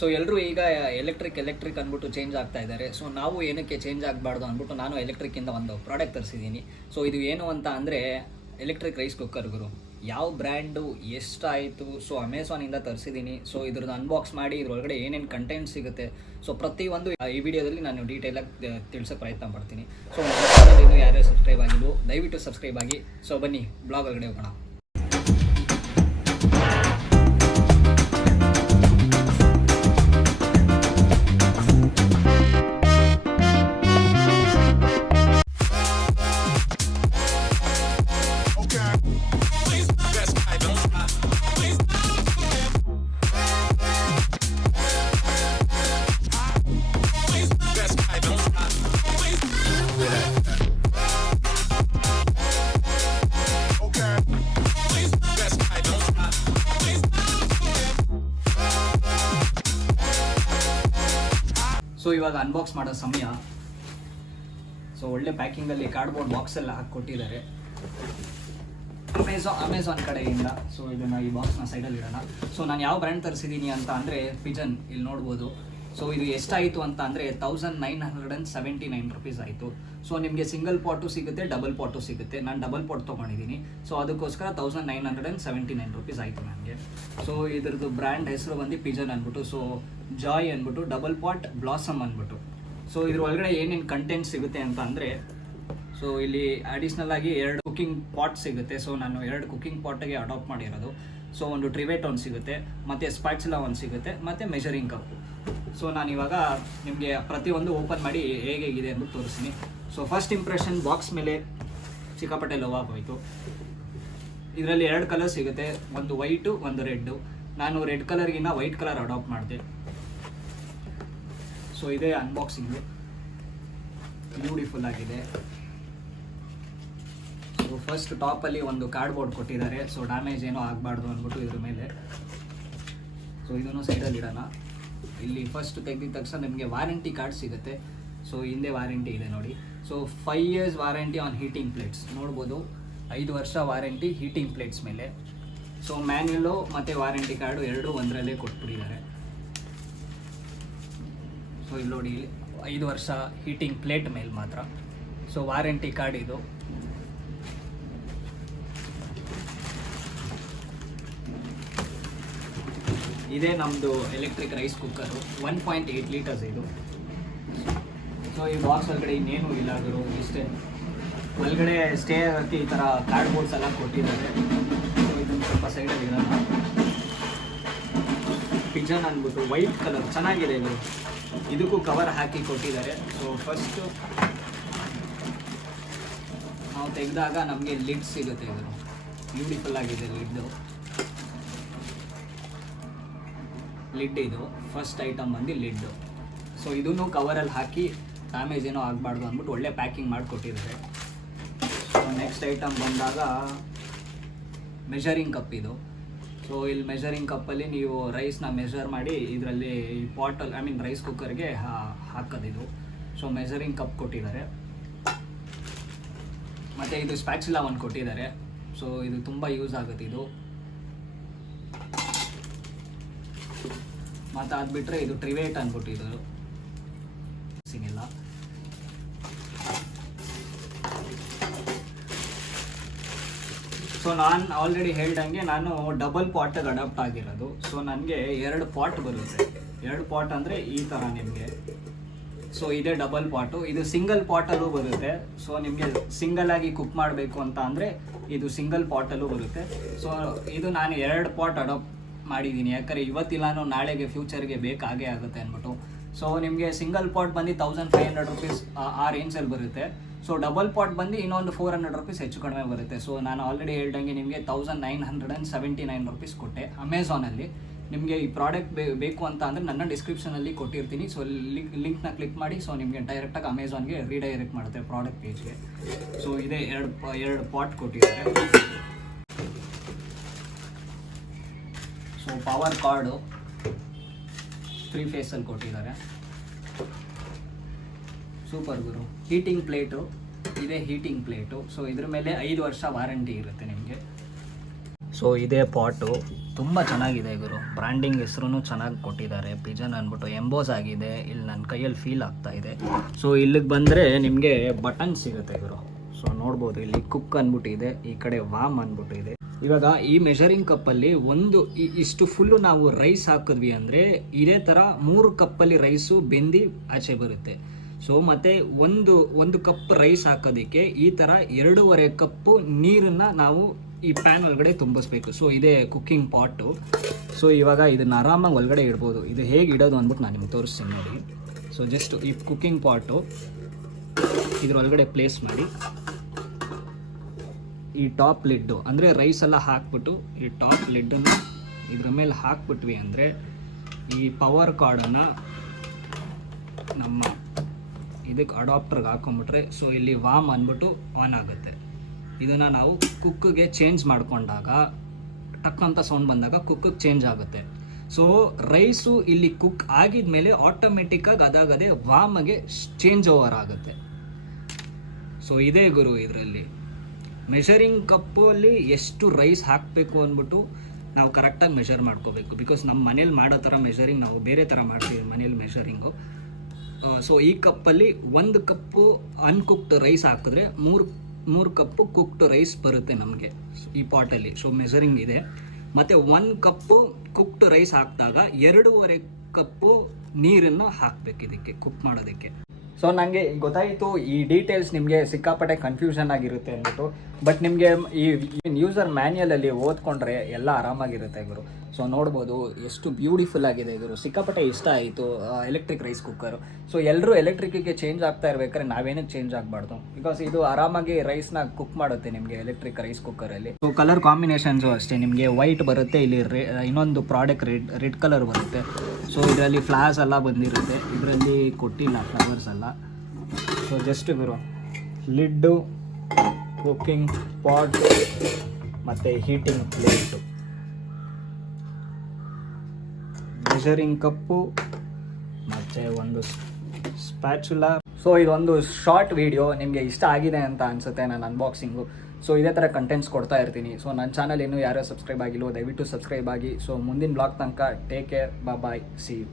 So ಎಲ್ಲರೂ ಈಗ electric ಅಂದ್ಬಿಟ್ಟು ಚೇಂಜ್ ಆಗ್ತಾ ಇದ್ದಾರೆ. ಸೊ ನಾವು ಏನಕ್ಕೆ ಚೇಂಜ್ ಆಗಬಾರ್ದು ಅಂದ್ಬಿಟ್ಟು ನಾನು ಎಲೆಕ್ಟ್ರಿಕ್ಕಿಂದ ಒಂದು ಪ್ರಾಡಕ್ಟ್ ತರಿಸಿದ್ದೀನಿ. ಸೊ ಇದು ಏನು ಅಂತ ಅಂದರೆ ಎಲೆಕ್ಟ್ರಿಕ್ ರೈಸ್ ಕುಕ್ಕರ್ ಗುರು. ಯಾವ ಬ್ರ್ಯಾಂಡು ಎಷ್ಟಾಯಿತು, ಸೊ ಅಮೆಝಾನಿಂದ ತರಿಸಿದ್ದೀನಿ. ಸೊ ಇದ್ರದ್ದು ಅನ್ಬಾಕ್ಸ್ ಮಾಡಿ ಇದ್ರೊಳಗಡೆ ಏನೇನು ಕಂಟೆಂಟ್ ಸಿಗುತ್ತೆ, ಸೊ ಪ್ರತಿಯೊಂದು ಈ ವಿಡಿಯೋದಲ್ಲಿ ನಾನು ಡೀಟೇಲಾಗಿ ತಿಳಿಸೋಕೆ ಪ್ರಯತ್ನ ಪಡ್ತೀನಿ. ಸೊ ಇನ್ನೂ ಯಾರ್ಯಾರು ಸಬ್ಸ್ಕ್ರೈಬ್ ಆಗಿಲ್ವೋ ದಯವಿಟ್ಟು ಸಬ್ಸ್ಕ್ರೈಬ್ ಆಗಿ. ಸೊ ಬನ್ನಿ ಬ್ಲಾಗ್ ಒಳಗಡೆ ಹೋಗೋಣ. ಸೊ ಇವಾಗ ಅನ್ಬಾಕ್ಸ್ ಮಾಡೋ ಸಮಯ. ಸೊ ಒಳ್ಳೆ ಪ್ಯಾಕಿಂಗಲ್ಲಿ ಕಾರ್ಡ್ಬೋರ್ಡ್ ಬಾಕ್ಸ್ ಎಲ್ಲ ಹಾಕಿಕೊಟ್ಟಿದ್ದಾರೆ ಅಮೆಝಾನ್ ಕಡೆಯಿಂದ. ಸೊ ಇದನ್ನು ಈ ಬಾಕ್ಸ್ನ ಸೈಡಲ್ಲಿ ಇಡೋಣ. ಸೊ ನಾನು ಯಾವ ಬ್ರ್ಯಾಂಡ್ ತರಿಸಿದ್ದೀನಿ ಅಂತ ಅಂದರೆ ಪಿಜನ್, ಇಲ್ಲಿ ನೋಡ್ಬೋದು. ಸೊ ಇದು ಎಷ್ಟಾಯಿತು ಅಂತ ಅಂದರೆ 1979 ರುಪೀಸ್ ಆಯಿತು. ಸೊ ನಿಮಗೆ ಸಿಂಗಲ್ ಪಾಟು ಸಿಗುತ್ತೆ, ಡಬಲ್ ಪಾಟು ಸಿಗುತ್ತೆ. ನಾನು ಡಬಲ್ ಪಾಟ್ ತೊಗೊಂಡಿದ್ದೀನಿ. ಸೊ ಅದಕ್ಕೋಸ್ಕರ 1979 ರುಪೀಸ್ ಆಯಿತು ನನಗೆ. ಸೊ ಇದ್ರದ್ದು ಬ್ರ್ಯಾಂಡ್ ಹೆಸರು ಬಂದು ಪಿಜನ್ ಅಂದ್ಬಿಟ್ಟು. ಸೊ ಜಾಯ್ ಅಂದ್ಬಿಟ್ಟು, ಡಬಲ್ ಪಾಟ್ ಬ್ಲಾಸಮ್ ಅಂದ್ಬಿಟ್ಟು. ಸೊ ಇದ್ರ ಒಳಗಡೆ ಏನೇನು ಕಂಟೆಂಟ್ ಸಿಗುತ್ತೆ ಅಂತ ಅಂದರೆ, ಸೊ ಇಲ್ಲಿ ಅಡಿಷ್ನಲ್ ಆಗಿ 2 ಕುಕ್ಕಿಂಗ್ ಪಾಟ್ ಸಿಗುತ್ತೆ. ಸೊ ನಾನು 2 ಕುಕ್ಕಿಂಗ್ ಪಾಟಿಗೆ ಅಡಾಪ್ಟ್ ಮಾಡಿರೋದು. ಸೊ ಒಂದು ಟ್ರಿವೇಟ್ ಒಂದು ಸಿಗುತ್ತೆ, ಮತ್ತು ಸ್ಪ್ಯಾಚುಲಾ ಒಂದು ಸಿಗುತ್ತೆ, ಮತ್ತು ಮೆಷರಿಂಗ್ ಕಪ್ಪು. ಸೊ ನಾನಿವಾಗ ನಿಮಗೆ ಪ್ರತಿಯೊಂದು ಓಪನ್ ಮಾಡಿ ಹೇಗಿದೆ ಅಂದ್ಬಿಟ್ಟು ತೋರಿಸ್ತೀನಿ. ಸೊ ಫಸ್ಟ್ ಇಂಪ್ರೆಷನ್, ಬಾಕ್ಸ್ ಮೇಲೆ ಸಿಕ್ಕಾಪಟ್ಟೆ ಲವ್ ಆಗೋಯಿತು. ಇದರಲ್ಲಿ 2 ಕಲರ್ ಸಿಗುತ್ತೆ, ಒಂದು ವೈಟು ಒಂದು ರೆಡ್ಡು. ನಾನು ರೆಡ್ ಕಲರ್ಗಿನ್ನ ವೈಟ್ ಕಲರ್ ಅಡಾಪ್ಟ್ ಮಾಡಿದೆ. ಸೊ ಇದೇ ಅನ್ಬಾಕ್ಸಿಂಗು, ಬ್ಯೂಟಿಫುಲ್ ಆಗಿದೆ. ಸೊ ಫಸ್ಟ್ ಟಾಪಲ್ಲಿ ಒಂದು ಕಾರ್ಡ್ಬೋರ್ಡ್ ಕೊಟ್ಟಿದ್ದಾರೆ. ಸೊ ಡ್ಯಾಮೇಜ್ ಏನೋ ಆಗಬಾರ್ದು ಅಂದ್ಬಿಟ್ಟು ಇದ್ರ ಮೇಲೆ. ಸೊ ಇದನ್ನು ಸೈಡಲ್ಲಿ ಇಡೋಣ. ಇಲ್ಲಿ ಫಸ್ಟ್ ತೆಗೆದಿದ ತಕ್ಷಣ ನಿಮಗೆ ವಾರಂಟಿ ಕಾರ್ಡ್ ಸಿಗುತ್ತೆ. ಸೊ ಹಿಂದೆ ವಾರಂಟಿ ಇದೆ ನೋಡಿ. So 5 years warranty on heating plates ನೋಡ್ಬೋದು. 5 ವರ್ಷ ವಾರಂಟಿ ಹೀಟಿಂಗ್ ಪ್ಲೇಟ್ಸ್ ಮೇಲೆ. ಸೊ ಮ್ಯಾನ್ಯುಯಲ್ಲು ಮತ್ತು ವಾರಂಟಿ ಕಾರ್ಡು ಎರಡೂ ಒಂದರಲ್ಲೇ ಕೊಟ್ಬಿಟ್ಟಿದ್ದಾರೆ. ಸೊ ಇಲ್ಲಿ ನೋಡಿ, 5 ವರ್ಷ ಹೀಟಿಂಗ್ ಪ್ಲೇಟ್ ಮೇಲೆ ಮಾತ್ರ. ಸೊ ವಾರಂಟಿ ಕಾರ್ಡ್ ಇದು. ಇದೇ ನಮ್ಮದು ಎಲೆಕ್ಟ್ರಿಕ್ ರೈಸ್ ಕುಕ್ಕರು, 1.8 ಲೀಟರ್ಸ್ ಇದು. ಸೊ ಈ ಬಾಕ್ಸ್ ಒಳಗಡೆ ಇನ್ನೇನು ಇಲ್ಲ ಗುರು, ಇಷ್ಟೇ. ಒಳಗಡೆ ಸ್ಟೇ ಆಗೋಕ್ಕೆ ಈ ಥರ ಕಾರ್ಡ್ಬೋರ್ಡ್ಸ್ ಎಲ್ಲ ಕೊಟ್ಟಿದ್ದಾರೆ. ಸೊ ಇದನ್ನು ಸ್ವಲ್ಪ ಸೈಡಲ್ಲಿ ಇರೋಣ. ಪಿಜನ್ ಅಂದ್ಬಿಟ್ಟು ವೈಟ್ ಕಲರ್ ಚೆನ್ನಾಗಿದೆ ಇದು. ಇದಕ್ಕೂ ಕವರ್ ಹಾಕಿ ಕೊಟ್ಟಿದ್ದಾರೆ. ಸೊ ಫಸ್ಟು ನಾವು ತೆಗೆದಾಗ ನಮಗೆ ಲಿಡ್ ಸಿಗುತ್ತೆ. ಇದು ಬ್ಯೂಟಿಫುಲ್ ಆಗಿದೆ ಲಿಡ್ ಇದು ಫಸ್ಟ್ ಐಟಮ್ ಬಂದು ಲಿಡ್ಡು. ಸೊ ಇದನ್ನು ಕವರಲ್ಲಿ ಹಾಕಿ ಡ್ಯಾಮೇಜ್ ಏನೋ ಆಗಬಾರ್ದು ಅಂದ್ಬಿಟ್ಟು ಒಳ್ಳೆ ಪ್ಯಾಕಿಂಗ್ ಮಾಡಿಕೊಟ್ಟಿದ್ದಾರೆ. ಸೊ ನೆಕ್ಸ್ಟ್ ಐಟಮ್ ಬಂದಾಗ ಮೆಷರಿಂಗ್ ಕಪ್ ಇದು. ಸೊ ಇಲ್ಲಿ ಮೆಷರಿಂಗ್ ಕಪ್ಪಲ್ಲಿ ನೀವು ರೈಸ್ನ ಮೆಷರ್ ಮಾಡಿ ಇದರಲ್ಲಿ ಈ ಪಾಟಲ್ಲಿ ರೈಸ್ ಕುಕ್ಕರ್ಗೆ ಹಾಕೋದಿದು. ಸೊ ಮೆಷರಿಂಗ್ ಕಪ್ ಕೊಟ್ಟಿದ್ದಾರೆ. ಮತ್ತು ಇದು ಸ್ಪ್ಯಾಚುಲಾ ಒಂದು ಕೊಟ್ಟಿದ್ದಾರೆ. ಸೊ ಇದು ತುಂಬ ಯೂಸ್ ಆಗುತ್ತೆ ಇದು. ಮತ್ತು ಅದು ಬಿಟ್ಟರೆ ಇದು ಟ್ರಿವೇಟ್ ಅಂದ್ಬಿಟ್ಟು ಇದು ಸಿಂಗಿಲ್ಲ. ಸೊ ನಾನು ಆಲ್ರೆಡಿ ಹೇಳ್ದಂಗೆ ನಾನು ಡಬಲ್ ಪಾಟಿಗೆ ಅಡಾಪ್ಟ್ ಆಗಿರೋದು. ಸೊ ನನಗೆ 2 ಪಾಟ್ ಬರುತ್ತೆ. 2 ಪಾಟ್ ಅಂದರೆ ಈ ಥರ ನಿಮಗೆ. ಸೊ ಇದೇ ಡಬಲ್ ಪಾಟು. ಇದು ಸಿಂಗಲ್ ಪಾಟಲ್ಲೂ ಬರುತ್ತೆ. ಸೊ ನಿಮಗೆ ಸಿಂಗಲ್ ಆಗಿ ಕುಕ್ ಮಾಡಬೇಕು ಅಂತ ಅಂದರೆ ಇದು ಸಿಂಗಲ್ ಪಾಟಲ್ಲೂ ಬರುತ್ತೆ. ಸೊ ಇದು ನಾನು 2 ಪಾಟ್ ಅಡಾಪ್ಟ್ ಮಾಡಿದ್ದೀನಿ, ಯಾಕಂದರೆ ಇವತ್ತಿಲ್ಲಾನು ನಾಳೆಗೆ ಫ್ಯೂಚರ್ಗೆ ಬೇಕಾಗೇ ಆಗುತ್ತೆ ಅಂದ್ಬಿಟ್ಟು. ಸೊ ನಿಮಗೆ ಸಿಂಗಲ್ ಪಾಟ್ ಬಂದು 1500 ರುಪೀಸ್ ಆ ರೇಂಜಲ್ಲಿ ಬರುತ್ತೆ. ಸೊ ಡಬಲ್ ಪಾಟ್ ಬಂದು ಇನ್ನೊಂದು 400 ರುಪೀಸ್ ಹೆಚ್ಚು ಕಡಿಮೆ ಬರುತ್ತೆ. ಸೊ ನಾನು ಆಲ್ರೆಡಿ ಹೇಳ್ದಂಗೆ ನಿಮಗೆ 1979 ರುಪೀಸ್ ಕೊಟ್ಟೆ ಅಮೆಝಾನಲ್ಲಿ. ನಿಮಗೆ ಈ ಪ್ರಾಡಕ್ಟ್ ಬೇಕು ಅಂತ ಅಂದರೆ ನನ್ನ ಡಿಸ್ಕ್ರಿಪ್ಷನಲ್ಲಿ ಕೊಟ್ಟಿರ್ತೀನಿ. ಸೊ ಲಿಂಕ್ನ ಕ್ಲಿಕ್ ಮಾಡಿ. ಸೊ ನಿಮಗೆ ಡೈರೆಕ್ಟಾಗಿ ಅಮೆಝಾನ್ಗೆ ರೀಡೈರೆಕ್ಟ್ ಮಾಡುತ್ತೆ ಪ್ರಾಡಕ್ಟ್ ಪೇಜ್ಗೆ. ಸೊ ಇದೇ 2 ಪಾಟ್ ಕೊಟ್ಟಿದ್ದಾರೆ. ಸೊ ಪವರ್ ಕಾರ್ಡು 3 ಫೇಸಲ್ಲಿ ಕೊಟ್ಟಿದ್ದಾರೆ. ಸೂಪರ್ ಗುರು. ಹೀಟಿಂಗ್ ಪ್ಲೇಟು ಇದೇ ಹೀಟಿಂಗ್ ಪ್ಲೇಟು. ಸೊ ಇದ್ರ ಮೇಲೆ 5 ವರ್ಷ ವಾರಂಟಿ ಇರುತ್ತೆ ನಿಮಗೆ. ಸೊ ಇದೇ ಪಾಟು ತುಂಬ ಚೆನ್ನಾಗಿದೆ ಗುರು. ಬ್ರ್ಯಾಂಡಿಂಗ್ ಹೆಸರು ಚೆನ್ನಾಗಿ ಕೊಟ್ಟಿದ್ದಾರೆ. ಪಿಜನ್ ಅಂದ್ಬಿಟ್ಟು ಎಂಬೋಸ್ ಆಗಿದೆ. ಇಲ್ಲಿ ನನ್ನ ಕೈಯಲ್ಲಿ ಫೀಲ್ ಆಗ್ತಾ ಇದೆ. ಸೊ ಇಲ್ಲಿಗೆ ಬಂದರೆ ನಿಮಗೆ ಬಟನ್ ಸಿಗುತ್ತೆ ಗುರು. ಸೊ ನೋಡ್ಬೋದು ಇಲ್ಲಿ ಕುಕ್ ಅಂದ್ಬಿಟ್ಟಿದೆ, ಈ ಕಡೆ ವಾಮ್ ಅಂದ್ಬಿಟ್ಟಿದೆ. ಇವಾಗ ಈ ಮೆಷರಿಂಗ್ ಕಪ್ಪಲ್ಲಿ ಇಷ್ಟು ಫುಲ್ಲು ನಾವು ರೈಸ್ ಹಾಕಿದ್ವಿ ಅಂದರೆ ಇದೇ ಥರ 3 ಕಪ್ಪಲ್ಲಿ ರೈಸು ಬೆಂದು ಆಚೆ ಬರುತ್ತೆ. ಸೊ ಮತ್ತು ಒಂದು ಕಪ್ ರೈಸ್ ಹಾಕೋದಕ್ಕೆ ಈ ಥರ 2.5 ಕಪ್ಪು ನೀರನ್ನು ನಾವು ಈ ಪ್ಯಾನ್ ಒಳಗಡೆ ತುಂಬಿಸ್ಬೇಕು. ಸೊ ಇದೇ ಕುಕ್ಕಿಂಗ್ ಪಾಟು. ಸೊ ಇವಾಗ ಇದನ್ನು ಆರಾಮಾಗಿ ಒಳಗಡೆ ಇಡ್ಬೋದು. ಇದು ಹೇಗೆ ಇಡೋದು ಅಂದ್ಬಿಟ್ಟು ನಾನು ನಿಮ್ಗೆ ತೋರಿಸ್ತೀನಿ ನೋಡಿ. ಸೊ ಜಸ್ಟ್ ಈ ಕುಕ್ಕಿಂಗ್ ಪಾಟು ಇದರೊಳಗಡೆ ಪ್ಲೇಸ್ ಮಾಡಿ ಈ ಟಾಪ್ ಲಿಡ್ಡು ಅಂದರೆ ರೈಸ್ ಎಲ್ಲ ಹಾಕ್ಬಿಟ್ಟು ಈ ಟಾಪ್ ಲಿಡ್ಡನ್ನು ಇದ್ರ ಮೇಲೆ ಹಾಕ್ಬಿಟ್ವಿ ಅಂದರೆ ಈ ಪವರ್ ಕಾರ್ಡನ್ನು ನಮ್ಮ ಇದಕ್ಕೆ ಅಡಾಪ್ಟರ್ಗೆ ಹಾಕೊಂಬಿಟ್ರೆ ಸೊ ಇಲ್ಲಿ ವಾಮ್ ಅಂದ್ಬಿಟ್ಟು ಆನ್ ಆಗುತ್ತೆ. ಇದನ್ನು ನಾವು ಕುಕ್ಕಿಗೆ ಚೇಂಜ್ ಮಾಡಿಕೊಂಡಾಗ ಟಕ್ ಅಂತ ಸೌಂಡ್ ಬಂದಾಗ ಕುಕ್ಕಿಗೆ ಚೇಂಜ್ ಆಗುತ್ತೆ. ಸೊ ರೈಸು ಇಲ್ಲಿ ಕುಕ್ ಆಗಿದ್ಮೇಲೆ ಆಟೋಮೆಟಿಕ್ಕಾಗಿ ಅದಾಗದೆ ವಾಮಗೆ ಚೇಂಜ್ ಓವರ್ ಆಗುತ್ತೆ. ಸೊ ಇದೇ ಗುರು ಇದರಲ್ಲಿ ಮೆಷರಿಂಗ್ ಕಪ್ಪಲ್ಲಿ ಎಷ್ಟು ರೈಸ್ ಹಾಕಬೇಕು ಅಂದ್ಬಿಟ್ಟು ನಾವು ಕರೆಕ್ಟಾಗಿ ಮೆಷರ್ ಮಾಡ್ಕೋಬೇಕು. ಬಿಕಾಸ್ ನಮ್ಮ ಮನೇಲಿ ಮಾಡೋ ಥರ ಮೆಷರಿಂಗ್ ನಾವು ಬೇರೆ ಥರ ಮಾಡ್ತೀವಿ ಮನೇಲಿ ಮೆಷರಿಂಗು. ಸೊ ಈ ಕಪ್ಪಲ್ಲಿ 1 ಕಪ್ಪು ಅನ್ಕುಕ್ಡ್ ರೈಸ್ ಹಾಕಿದ್ರೆ 3 ಕಪ್ಪು ಕುಕ್ಡ್ ರೈಸ್ ಬರುತ್ತೆ ನಮಗೆ ಈ ಪಾಟಲ್ಲಿ. ಸೊ ಮೆಷರಿಂಗ್ ಇದೆ. ಮತ್ತು 1 ಕಪ್ಪು ಕುಕ್ಡ್ ರೈಸ್ ಹಾಕಿದಾಗ 2.5 ಕಪ್ಪು ನೀರನ್ನು ಹಾಕಬೇಕು ಇದಕ್ಕೆ ಕುಕ್ ಮಾಡೋದಕ್ಕೆ. ಸೊ ನನಗೆ ಗೊತ್ತಾಯಿತು ಈ ಡೀಟೇಲ್ಸ್ ನಿಮಗೆ ಸಿಕ್ಕಾಪಟ್ಟೆ ಕನ್ಫ್ಯೂಷನ್ ಆಗಿರುತ್ತೆ ಅಂದ್ಬಿಟ್ಟು. ಬಟ್ ನಿಮಗೆ ಈ ಯೂಸರ್ ಮ್ಯಾನ್ಯಲಲ್ಲಿ ಓದ್ಕೊಂಡ್ರೆ ಎಲ್ಲ ಆರಾಮಾಗಿರುತ್ತೆ ಗುರು. ಸೊ ನೋಡ್ಬೋದು ಎಷ್ಟು ಬ್ಯೂಟಿಫುಲ್ ಆಗಿದೆ ಗುರು. ಸಿಕ್ಕಾಪಟ್ಟೆ ಇಷ್ಟ ಆಯಿತು ಎಲೆಕ್ಟ್ರಿಕ್ ರೈಸ್ ಕುಕ್ಕರು. ಸೊ ಎಲ್ಲರೂ ಎಲೆಕ್ಟ್ರಿಕ್ಕಿಗೆ ಚೇಂಜ್ ಆಗ್ತಾ ಇರ್ಬೇಕಾದ್ರೆ ನಾವೇನಕ್ಕೆ ಚೇಂಜ್ ಆಗಬಾರ್ದು. ಬಿಕಾಸ್ ಇದು ಆರಾಮಾಗಿ ರೈಸ್ನ ಕುಕ್ ಮಾಡುತ್ತೆ ನಿಮಗೆ ಎಲೆಕ್ಟ್ರಿಕ್ ರೈಸ್ ಕುಕ್ಕರಲ್ಲಿ. ಸೊ ಕಲರ್ ಕಾಂಬಿನೇಷನ್ಸು ಅಷ್ಟೇ ನಿಮಗೆ ವೈಟ್ ಬರುತ್ತೆ, ಇಲ್ಲಿ ಇನ್ನೊಂದು ಪ್ರಾಡಕ್ಟ್ ರೆಡ್ ಕಲರ್ ಬರುತ್ತೆ. ಸೊ ಇದರಲ್ಲಿ ಫ್ಲಾಸ್ ಎಲ್ಲ ಬಂದಿರುತ್ತೆ, ಇದರಲ್ಲಿ ಕೊಟ್ಟಿಲ್ಲ ಫ್ಲವರ್ಸ್ ಎಲ್ಲ. ಸೊ ಜಸ್ಟ್ ಗುರು ಲಿಡ್ಡು, ಕುಕ್ಕಿಂಗ್ ಪಾಟ್ ಮತ್ತು ಹೀಟಿಂಗ್ ಪ್ಲೇಟು, ಮೆಷರಿಂಗ್ ಕಪ್ಪು ಮತ್ತು ಒಂದು ಸ್ಪ್ಯಾಚುಲಾ. ಸೊ ಇದೊಂದು ಶಾರ್ಟ್ ವಿಡಿಯೋ ನಿಮಗೆ ಇಷ್ಟ ಆಗಿದೆ ಅಂತ ಅನಿಸುತ್ತೆ ನನ್ನ ಅನ್ಬಾಕ್ಸಿಂಗು. ಸೊ ಇದೇ ಥರ ಕಂಟೆಂಟ್ಸ್ ಕೊಡ್ತಾ ಇರ್ತೀನಿ. ಸೊ ನನ್ನ ಚಾನಲ್ ಇನ್ನೂ ಯಾರೋ ಸಬ್ಸ್ಕ್ರೈಬ್ ಆಗಿಲ್ವೋ ದಯವಿಟ್ಟು ಸಬ್ಸ್ಕ್ರೈಬ್ ಆಗಿ. ಸೊ ಮುಂದಿನ ಬ್ಲಾಗ್ ತನಕ take care, bye, see you.